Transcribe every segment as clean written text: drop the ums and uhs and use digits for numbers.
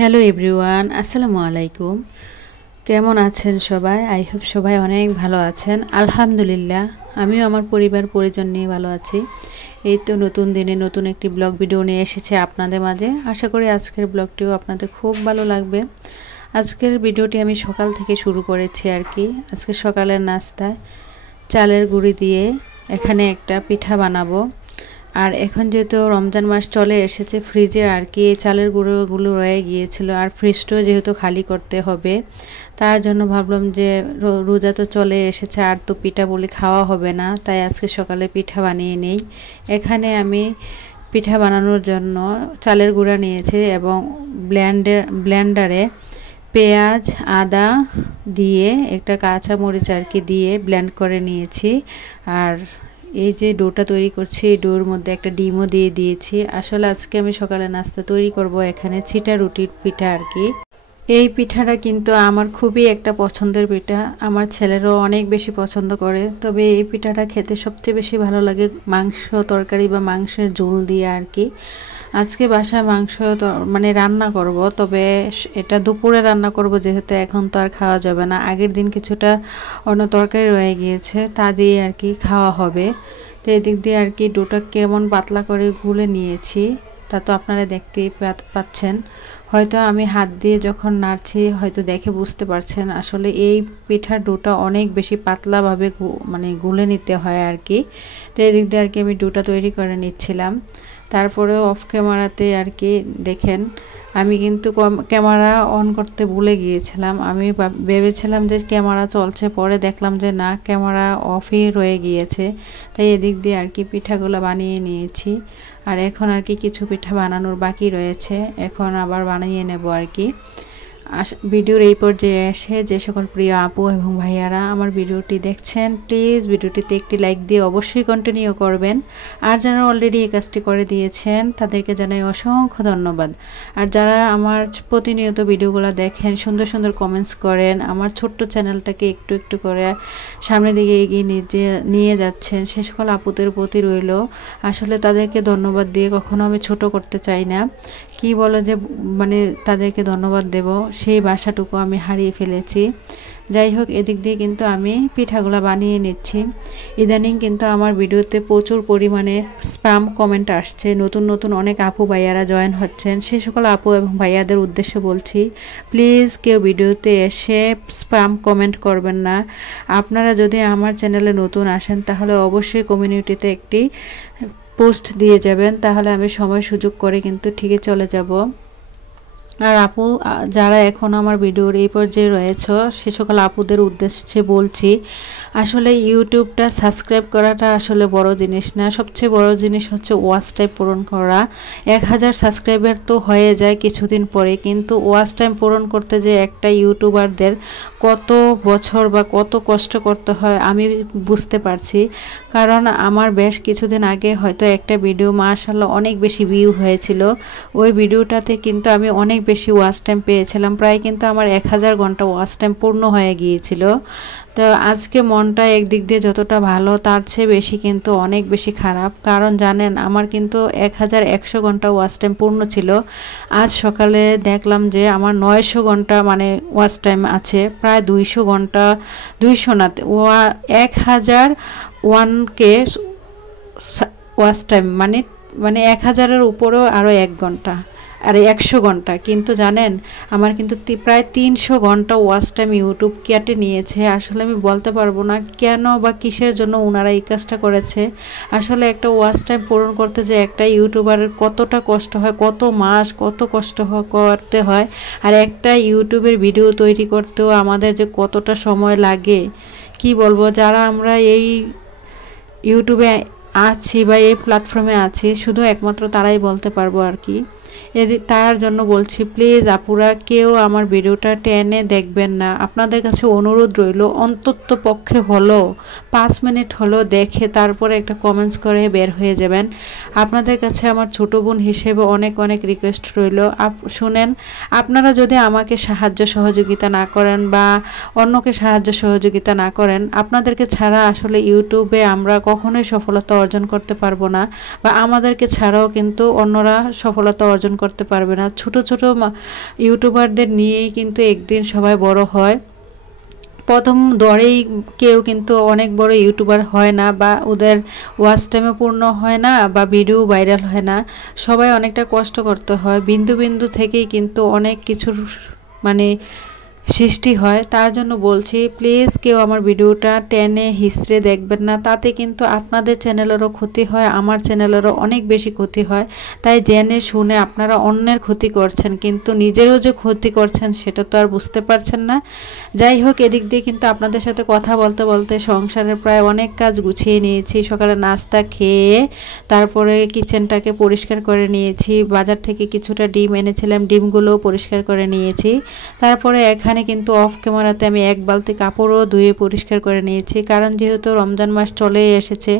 Hello everyone, আসসালামু আলাইকুম। কেমন আছেন সবাই? আই হোপ সবাই অনেক ভালো আছেন। আলহামদুলিল্লাহ, আমিও আমার পরিবার পরিজন নিয়ে ভালো আছি। এই তো নতুন দিনে নতুন একটি ব্লগ ভিডিও নিয়ে এসেছে আপনাদের মাঝে। আশা করি আজকের ব্লগটিও আপনাদের খুব ভালো লাগবে। আজকের ভিডিওটি আমি সকাল থেকে শুরু করেছি আর কি। আজকে সকালের নাস্তায় চালের গুঁড়ি দিয়ে এখানে একটা পিঠা বানাবো। আর এখন যেহেতু রমজান মাস চলে এসেছে, ফ্রিজে আর কি চালের গুঁড়োগুলো রয়ে গিয়েছিল, আর ফ্রিজটাও যেহেতু খালি করতে হবে, তার জন্য ভাবলাম যে রোজা তো চলে এসেছে, আর তো পিঠা বলে খাওয়া হবে না, তাই আজকে সকালে পিঠা বানিয়ে নেই। এখানে আমি পিঠা বানানোর জন্য চালের গুঁড়া নিয়েছি এবং ব্লেন্ডারে পেঁয়াজ আদা দিয়ে একটা কাঁচা মরিচ আর কি দিয়ে ব্লেন্ড করে নিয়েছি। আর এই যে ডোটা তৈরি করছি, এই ডোর মধ্যে একটা ডিমও দিয়ে দিয়েছি। আসলে আজকে আমি সকালে নাস্তা তৈরি করব এখানে চিটা রুটির পিঠা আর কি। এই পিঠাটা কিন্তু আমার খুবই একটা পছন্দের পিঠা, আমার ছেলেরও অনেক বেশি পছন্দ করে। তবে এই পিঠাটা খেতে সবচেয়ে বেশি ভালো লাগে মাংস তরকারি বা মাংসের ঝোল দিয়ে আর কি। আজকে বাসায় মাংস মানে রান্না করব, তবে এটা দুপুরে রান্না করব যেহেতু এখন তো আর খাওয়া যাবে না। আগের দিন কিছুটা অন্য তরকারি রয়ে গিয়েছে, তা দিয়ে আর কি খাওয়া হবে। তো এদিক দিয়ে আর কি ডোটা কেমন পাতলা করে গুলে নিয়েছি, তা তো আপনারা দেখতেই পাচ্ছেন। হয়তো আমি হাত দিয়ে যখন নাড়ছি হয়তো দেখে বুঝতে পারছেন, আসলে এই পিঠার ডোটা অনেক বেশি পাতলাভাবে মানে গুলে নিতে হয় আর কি। তো এদিক দিয়ে আর কি আমি ডোটা তৈরি করে নিচ্ছিলাম। তারপরেও অফ ক্যামেরাতে আর কি দেখেন আমি কিন্তু ক্যামেরা অন করতে ভুলে গিয়েছিলাম। আমি ভেবেছিলাম যে ক্যামেরা চলছে, পরে দেখলাম যে না, ক্যামেরা অফই রয়ে গিয়েছে। তাই এদিক দিয়ে আর কি পিঠাগুলো বানিয়ে নিয়েছি। আর এখন আর কি কিছু পিঠা বানানোর বাকি রয়েছে, এখন আবার বানিয়ে নেব আর কি। ভিডিওর এই পর্যায়ে এসে যে সকল প্রিয় আপু এবং ভাইয়ারা আমার ভিডিওটি দেখছেন, প্লিজ ভিডিওটিতে একটি লাইক দিয়ে অবশ্যই কন্টিনিউ করবেন। আর যারা অলরেডি এই কাজটি করে দিয়েছেন তাদেরকে জানাই অসংখ্য ধন্যবাদ। আর যারা আমার প্রতিনিয়ত ভিডিওগুলো দেখেন, সুন্দর সুন্দর কমেন্টস করেন, আমার ছোট্ট চ্যানেলটাকে একটু একটু করে সামনের দিকে এগিয়ে নিয়ে যাচ্ছেন, সে সকল আপুদের প্রতি রইল। আসলে তাদেরকে ধন্যবাদ দিয়ে কখনো আমি ছোট করতে চাই না। কি বলে যে মানে তাদেরকে ধন্যবাদ দেব, সেই ভাষাটুকু আমি হারিয়ে ফেলেছি। যাই হোক, এদিক দিয়ে কিন্তু আমি পিঠাগুলো বানিয়ে নিচ্ছি। ইদানিং কিন্তু আমার ভিডিওতে প্রচুর পরিমাণে স্প্যাম কমেন্ট আসছে, নতুন নতুন অনেক আপু ভাইয়ারা জয়েন হচ্ছেন। সে সকল আপু এবং ভাইয়াদের উদ্দেশ্যে বলছি, প্লিজ কেউ ভিডিওতে এসে স্প্যাম কমেন্ট করবেন না। আপনারা যদি আমার চ্যানেলে নতুন আসেন তাহলে অবশ্যই কমিউনিটিতে একটি পোস্ট দিয়ে যাবেন, তাহলে আমি সময় সুযোগ করে কিন্তু ঠিকই চলে যাব। আর আপু যারা এখন আমার ভিডিওর এই পর্যায়ে রয়েছে সে সকল আপুদের উদ্দেশ্যে বলছি, আসলে ইউটিউবটা সাবস্ক্রাইব করাটা আসলে বড় জিনিস না, সবচেয়ে বড় জিনিস হচ্ছে ওয়াচ টাইম পূরণ করা। 1000 সাবস্ক্রাইবার তো হয়ে যায় কিছুদিন পরে, কিন্তু ওয়াচ টাইম পূরণ করতে যে একটা ইউটিউবারদের কত বছর বা কত কষ্ট করতে হয় আমি বুঝতে পারছি। কারণ আমার বেশ কিছুদিন আগে হয়তো একটা ভিডিও মাশাআল্লাহ অনেক বেশি ভিউ হয়েছিল, ওই ভিডিওটাতে কিন্তু আমি অনেক বেশি ওয়াচ টাইম পেয়েছিলাম, প্রায় কিন্তু আমার 1000 ঘন্টা ওয়াচ টাইম পূর্ণ হয়ে গিয়েছিল। তো আজকে মনটা একদিক দিয়ে যতটা ভালো, তার চেয়ে বেশি কিন্তু অনেক বেশি খারাপ। কারণ জানেন, আমার কিন্তু 1100 ঘন্টা ওয়াচ টাইম পূর্ণ ছিল। আজ সকালে দেখলাম যে আমার 900 ঘন্টা মানে ওয়াচ টাইম আছে, প্রায় 200 ঘন্টা, 200 না 1001কে ওয়াচ টাইম, মানে 1000-এর উপরেও আরও 1 ঘন্টা আর 100 ঘন্টা। কিন্তু জানেন, আমার কিন্তু প্রায় 300 ঘন্টা ওয়াচ টাইম ইউটিউব কেটে নিয়েছে। আসলে আমি বলতে পারবো না কেন বা কিসের জন্য ওনারা এই কাজটা করেছে। আসলে একটা ওয়াচ টাইম পূরণ করতে যে একটা ইউটিউবারের কতটা কষ্ট হয়, কত মাস কত কষ্ট করতে হয়, আর একটা ইউটিউবের ভিডিও তৈরি করতেও আমাদের যে কতটা সময় লাগে কি বলবো। যারা আমরা এই ইউটিউবে আছি বা এই প্ল্যাটফর্মে আছি, শুধু একমাত্র তারাই বলতে পারবো আর কি। তার জন্য বলছি, প্লিজ আপুরা কেউ আমার ভিডিওটা টেনে দেখবেন না। আপনাদের কাছে অনুরোধ রইল, অন্তত পক্ষে হলো 5 মিনিট হলো দেখে তারপরে একটা কমেন্টস করে বের হয়ে যাবেন। আপনাদের কাছে আমার ছোট বোন হিসেবে অনেক অনেক রিকোয়েস্ট রইল। শুনেন, আপনারা যদি আমাকে সাহায্য সহযোগিতা না করেন বা অন্যকে সাহায্য সহযোগিতা না করেন, আপনাদেরকে ছাড়া আসলে ইউটিউবে আমরা কখনোই সফলতা অর্জন করতে পারবো না, বা আমাদেরকে ছাড়াও কিন্তু অন্যরা সফলতা অর্জন অর্জন করতে পারবে না। ছোট ছোট ইউটিউবারদের নিয়েই কিন্তু একদিন সবাই বড় হয়। প্রথম দরেই কেউ কিন্তু অনেক বড় ইউটিউবার হয় না, বা ওদের ওয়াচ টাইমও পূর্ণ হয় না, বা ভিডিও ভাইরাল হয় না। সবাই অনেকটা কষ্ট করতে হয়, বিন্দু বিন্দু থেকেই কিন্তু অনেক কিছুর মানে সৃষ্টি হয়। তার জন্য বলছি, প্লিজ কেউ আমার ভিডিওটা টেনে হিসড়ে দেখবেন না, তাতে কিন্তু আপনাদের চ্যানেলেরও ক্ষতি হয়, আমার চ্যানেলেরও অনেক বেশি ক্ষতি হয়। তাই জেনে শুনে আপনারা অন্যের ক্ষতি করছেন, কিন্তু নিজেরও যে ক্ষতি করছেন সেটা তো আর বুঝতে পারছেন না। যাই হোক, এদিক দিয়ে কিন্তু আপনাদের সাথে কথা বলতে বলতে সংসারের প্রায় অনেক কাজ গুছিয়ে নিয়েছি। সকালে নাস্তা খেয়ে তারপরে কিচেনটাকে পরিষ্কার করে নিয়েছি। বাজার থেকে কিছুটা ডিম এনেছিলাম, ডিমগুলোও পরিষ্কার করে নিয়েছি। তারপরে এখানে কিন্তু অফ ক্যামেরাতে আমি এক বালতি কাপড়ও ধুয়ে পরিষ্কার করে নিয়েছি, কারণ যেহেতু রমজান মাস চলেই এসেছে।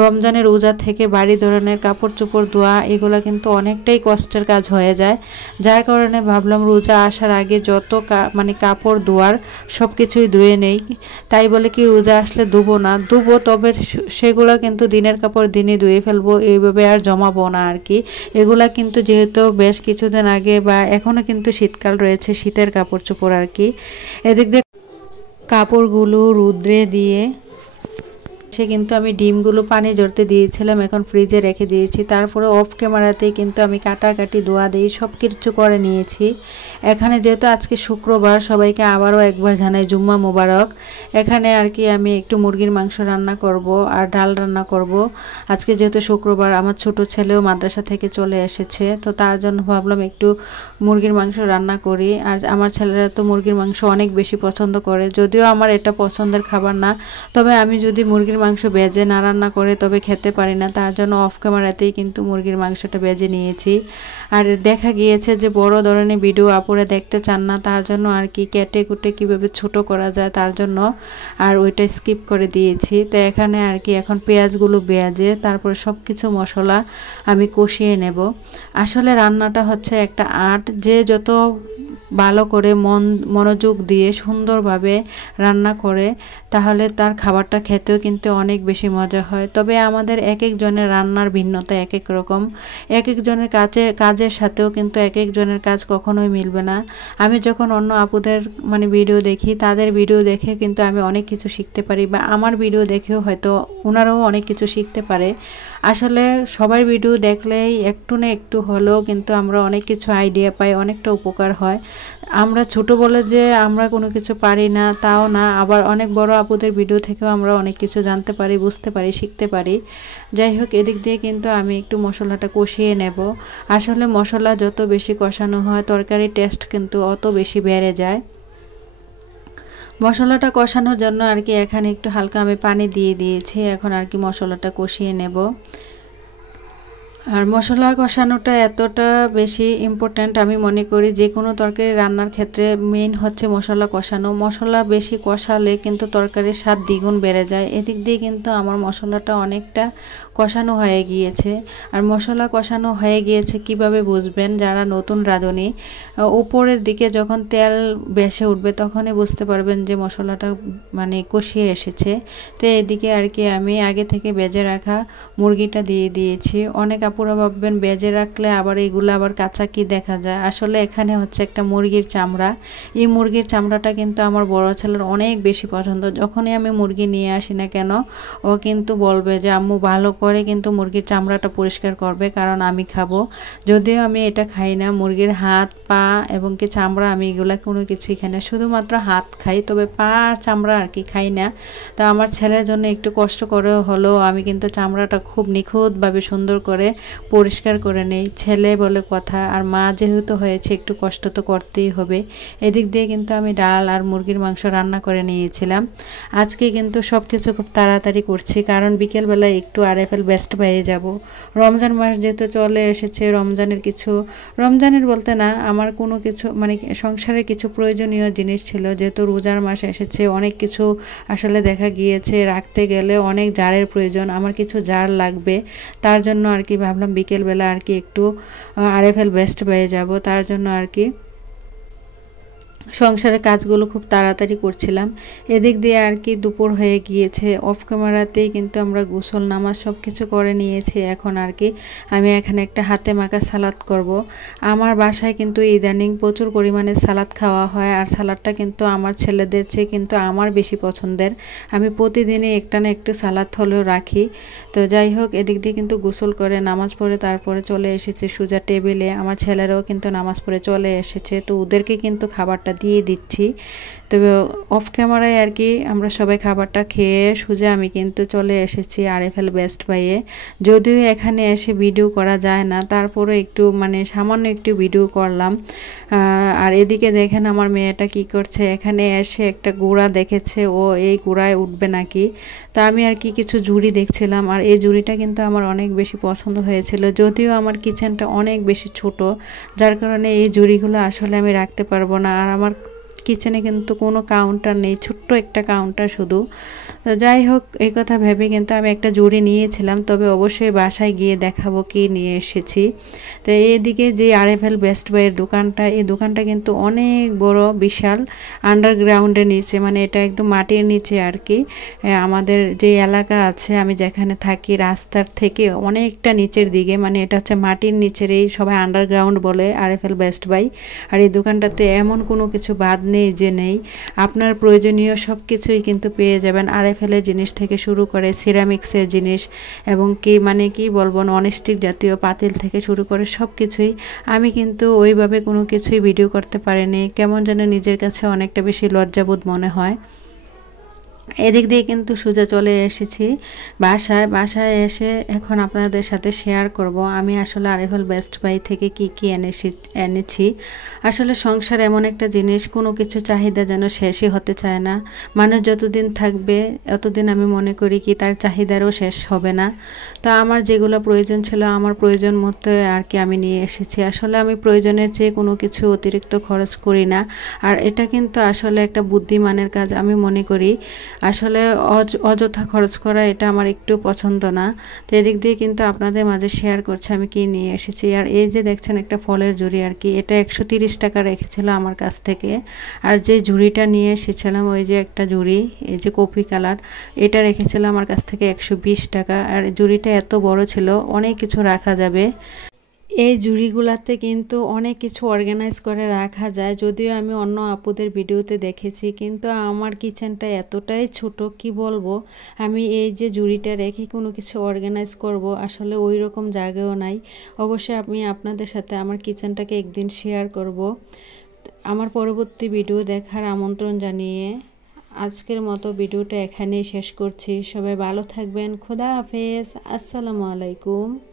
রমজানের রোজা থেকে বাড়ি ধরনের কাপড় চোপড় ধোয়া এগুলো কিন্তু অনেকটাই কষ্টের কাজ হয়ে যায়। যার কারণে ভাবলাম রোজা আসার আগে যত কাপড় ধোয়ার সব কিছুই ধুয়ে নেই। তাই বলে কি রোজা আসলে ধুবো না, ধুবো, তবে সেগুলো কিন্তু দিনের কাপড় দিনই ধুয়ে ফেলবো, এইভাবে আর জমাবো না আর কি। এগুলা কিন্তু যেহেতু বেশ কিছুদিন আগে বা এখনও কিন্তু শীতকাল রয়েছে, শীতের কাপড় চোপড় আর কি। এদিক দিয়ে কাপড়গুলো রোদ্রে দিয়ে কিন্তু আমি ডিমগুলো পানি ঝরতে দিয়েছিলাম, এখন ফ্রিজে রেখে দিয়েছি। তারপরে অফ ক্যামেরাতেই কিন্তু আমি কাটাকাটি ধোয়া দিয়ে সব কিছু করে নিয়েছি। এখানে যেহেতু আজকে শুক্রবার, সবাইকে আবারও একবার জানাই জুম্মা মোবারক। এখানে আর কি আমি একটু মুরগির মাংস রান্না করব আর ডাল রান্না করব। আজকে যেহেতু শুক্রবার, আমার ছোট ছেলেও মাদ্রাসা থেকে চলে এসেছে, তো তার জন্য ভাবলাম একটু মুরগির মাংস রান্না করি। আর আমার ছেলেরা তো মুরগির মাংস অনেক বেশি পছন্দ করে, যদিও আমার এটা পছন্দের খাবার না, তবে আমি যদি মুরগির মাংস ভেজে না রান্না করে তবে খেতে পারি না। তার জন্য অফ ক্যামেরাতেই কিন্তু মুরগির মাংসটা ভেজে নিয়েছি। আর দেখা গিয়েছে যে বড় ধরনের ভিডিও আপুরা দেখতে চান না, তার জন্য আর কি কেটে কুটে কীভাবে ছোট করা যায় তার জন্য আর ওইটা স্কিপ করে দিয়েছি। তো এখানে আর কি এখন পেঁয়াজগুলো ভেজে তারপরে সব কিছু মশলা আমি কষিয়ে নেব। আসলে রান্নাটা হচ্ছে একটা আর্ট, যে যত ভালো করে মনোযোগ দিয়ে সুন্দরভাবে রান্না করে তাহলে তার খাবারটা খেতেও কিন্তু অনেক বেশি মজা হয়। তবে আমাদের এক একজনের রান্নার ভিন্নতা এক এক রকম, এক একজনের কাজের সাথেও কিন্তু এক একজনের কাজ কখনোই মিলবে না। আমি যখন অন্য আপুদের ভিডিও দেখি, তাদের ভিডিও দেখে কিন্তু আমি অনেক কিছু শিখতে পারি, বা আমার ভিডিও দেখেও হয়তো ওনারাও অনেক কিছু শিখতে পারে। আসলে সবার ভিডিও দেখলেই একটু না একটু হলেও কিন্তু আমরা অনেক কিছু আইডিয়া পাই, অনেকটা উপকার হয়। আমরা ছোট বলে যে আমরা কোনো কিছু পারি না তাও না, আবার অনেক বড় আপুদের ভিডিও থেকেও আমরা অনেক কিছু জানতে পারি, বুঝতে পারি, শিখতে পারি। যাই হোক, এদিক দিয়ে কিন্তু আমি একটু মশলাটা কষিয়ে নেব। আসলে মশলা যত বেশি কষানো হয় তরকারির টেস্ট কিন্তু অত বেশি বেড়ে যায়। মশলাটা কষানোর জন্য আর কি এখানে একটু হালকা আমি পানি দিয়ে দিয়েছি, এখন আর কি মশলাটা কষিয়ে নেব। আর মশলা কষানোটা এতটা বেশি ইম্পর্ট্যান্ট আমি মনে করি, যে কোনো তরকারি রান্নার ক্ষেত্রে মেইন হচ্ছে মশলা কষানো। মশলা বেশি কষালে কিন্তু তরকারির স্বাদ দ্বিগুণ বেড়ে যায়। এদিক দিয়ে কিন্তু আমার মশলাটা অনেকটা কষানো হয়ে গিয়েছে। আর মশলা কষানো হয়ে গিয়েছে কিভাবে বুঝবেন, যারা নতুন রাঁধুনি, উপরের দিকে যখন তেল ভেসে উঠবে তখনই বুঝতে পারবেন যে মশলাটা কষিয়ে এসেছে। তো এদিকে আর কি আমি আগে থেকে ভেজে রাখা মুরগিটা দিয়ে দিয়েছি। অনেক আপুরা ভাববেন ভেজে রাখলে আবার এইগুলো আবার কাঁচা কি দেখা যায়, আসলে এখানে হচ্ছে একটা মুরগির চামড়া। এই মুরগির চামড়াটা কিন্তু আমার বড় ছেলের অনেক বেশি পছন্দ। যখনই আমি মুরগি নিয়ে আসি না কেন, ও কিন্তু বলবে যে আম্মু ভালো করে কিন্তু মুরগির চামড়াটা পরিষ্কার করবে, কারণ আমি খাবো। যদিও আমি এটা খাই না, মুরগির হাত, পা এবং কি চামড়া, আমি এগুলো কোনো কিছুই খাই না, শুধুমাত্র হাত খাই, তবে পা আর চামড়া আর কি খাই না। তো আমার ছেলের জন্য একটু কষ্ট করে হলেও আমি কিন্তু চামড়াটা খুব নিখুঁতভাবে সুন্দর করে পরিষ্কার করে নেই। ছেলে বলে কথা, আর মা যেহেতু হয়েছে একটু কষ্ট তো করতেই হবে। এদিক দিয়ে কিন্তু আমি ডাল আর মুরগির মাংস রান্না করে নিয়েছিলাম। আজকে কিন্তু সব কিছু খুব তাড়াতাড়ি করছি, কারণ বিকেলবেলায় একটু আরএফএল বেস্ট পেয়ে যাব। রমজান মাস যেহেতু চলে এসেছে, রমজানের বলতে না, আমার কোনো কিছু সংসারে কিছু প্রয়োজনীয় জিনিস ছিল, যেহেতু রোজার মাস এসেছে, অনেক কিছু আসলে দেখা গিয়েছে রাখতে গেলে অনেক জারের প্রয়োজন, আমার কিছু জার লাগবে। তার জন্য আর কি ভাবলাম বিকেলবেলা আর কি একটু আরএফএল বেস্ট পেয়ে যাব, তার জন্য আর কি সংসারের কাজগুলো খুব তাড়াতাড়ি করছিলাম। এদিক দিয়ে আর কি দুপুর হয়ে গিয়েছে। অফ ক্যামেরাতেই কিন্তু আমরা গোসল নামাজ সব কিছু করে নিয়েছি। এখন আর কি আমি এখানে একটা হাতে মাখা সালাদ করব। আমার বাসায় কিন্তু ইদানিং প্রচুর পরিমাণে সালাদ খাওয়া হয়, আর সালাদটা কিন্তু আমার ছেলেদের চেয়ে কিন্তু আমার বেশি পছন্দের। আমি প্রতিদিনই একটা না একটু সালাদ হলেও রাখি। তো যাই হোক, এদিক দিয়ে কিন্তু গোসল করে নামাজ পড়ে তারপরে চলে এসেছে সোজা টেবিলে। আমার ছেলেরাও কিন্তু নামাজ পড়ে চলে এসেছে, তো ওদেরকে কিন্তু খাবারটা দিয়ে দিচ্ছি। তবে অফ ক্যামেরায় আর কি আমরা সবাই খাবারটা খেয়ে সোজা আমি কিন্তু চলে এসেছি আরএফএল বেস্ট বাইয়ে। যদিও এখানে এসে ভিডিও করা যায় না, তারপরে একটু মানে সামান্য একটু ভিডিও করলাম। আর এদিকে দেখেন আমার মেয়েটা কি করছে, এখানে এসে একটা গুঁড়া দেখেছে, ও এই গুঁড়ায় উঠবে নাকি। তো আমি আর কি কিছু ঝুড়ি দেখছিলাম, আর এই ঝুড়িটা কিন্তু আমার অনেক বেশি পছন্দ হয়েছিল। যদিও আমার কিচেনটা অনেক বেশি ছোট, যার কারণে এই ঝুড়িগুলো আসলে আমি রাখতে পারবো না। আর আমার কিচেনে কিন্তু কোনো কাউন্টার নেই, ছোট্ট একটা কাউন্টার শুধু। তো যাই হোক, এই কথা ভেবে কিন্তু আমি একটা জুড়ি নিয়েছিলাম, তবে অবশ্যই বাসায় গিয়ে দেখাবো কি নিয়ে এসেছি। তো এইদিকে যে আরএফএল বেস্ট বাইয়ের দোকানটা, এই দোকানটা কিন্তু অনেক বড়, বিশাল, আন্ডারগ্রাউন্ডের নিচে, মানে এটা একদম মাটির নিচে আর কি। আমাদের যে এলাকা আছে, আমি যেখানে থাকি, রাস্তার থেকে অনেকটা নিচের দিকে, মানে এটা হচ্ছে মাটির নিচের, এই সবাই আন্ডারগ্রাউন্ড বলে আরএফএল বেস্ট বাই। আর এই দোকানটাতে এমন কোনো কিছু বাদ নেই যে নেই, আপনার প্রয়োজনীয় সব কিছুই কিন্তু পেয়ে যাবেন। আরএফএলের জিনিস থেকে শুরু করে সিরামিক্সের জিনিস, এবং কি মানে কি বলবো, ননস্টিক জাতীয় পাতিল থেকে শুরু করে সব কিছুই। আমি কিন্তু ওইভাবে কোনো কিছুই ভিডিও করতে পারিনি, কেমন যেন নিজের কাছে অনেকটা বেশি লজ্জাবোধ মনে হয়। এদিক দিয়ে কিন্তু সোজা চলে এসেছি বাসায় এসে এখন আপনাদের সাথে শেয়ার করব আমি আসলে আরএফএল বেস্ট বাই থেকে কি কি এনেছি। আসলে সংসার এমন একটা জিনিস, কোনো কিছু চাহিদা যেন শেষই হতে চায় না। মানুষ যতদিন থাকবে ততদিন আমি মনে করি কি তার চাহিদারও শেষ হবে না। তো আমার যেগুলো প্রয়োজন ছিল, আমার প্রয়োজন মতো আর কি আমি নিয়ে এসেছি। আসলে আমি প্রয়োজনের চেয়ে কোনো কিছু অতিরিক্ত খরচ করি না, আর এটা কিন্তু আসলে একটা বুদ্ধিমানের কাজ আমি মনে করি। আসলে অযথা খরচ করা এটা আমার একটু পছন্দ না। তো এদিক দিয়ে কিন্তু আপনাদের মাঝে শেয়ার করছি আমি কি নিয়ে এসেছি। আর এই যে দেখছেন একটা ফলের ঝুড়ি আর কি, এটা 130 টাকা রেখেছিল আমার কাছ থেকে। আর যে ঝুড়িটা নিয়ে এসেছিলাম, ওই যে একটা ঝুড়ি, এই যে কফি কালার, এটা রেখেছিল আমার কাছ থেকে 120 টাকা। আর ঝুড়িটা এত বড় ছিল, অনেক কিছু রাখা যাবে। এই ঝুড়িগুলাতে কিন্তু অনেক কিছু অর্গানাইজ করে রাখা যায়, যদিও আমি অন্য আপুদের ভিডিওতে দেখেছি, কিন্তু আমার কিচেনটা এতটাই ছোট কি বলবো। আমি এই যে ঝুড়িটা রেখে কোনো কিছু অর্গানাইজ করব, আসলে ওই রকম জায়গাও নাই। অবশ্যই আমি আপনাদের সাথে আমার কিচেনটাকে একদিন শেয়ার করব। আমার পরবর্তী ভিডিও দেখার আমন্ত্রণ জানিয়ে আজকের মতো ভিডিওটা এখানেই শেষ করছি। সবাই ভালো থাকবেন। খোদা হাফেজ। আসসালামু আলাইকুম।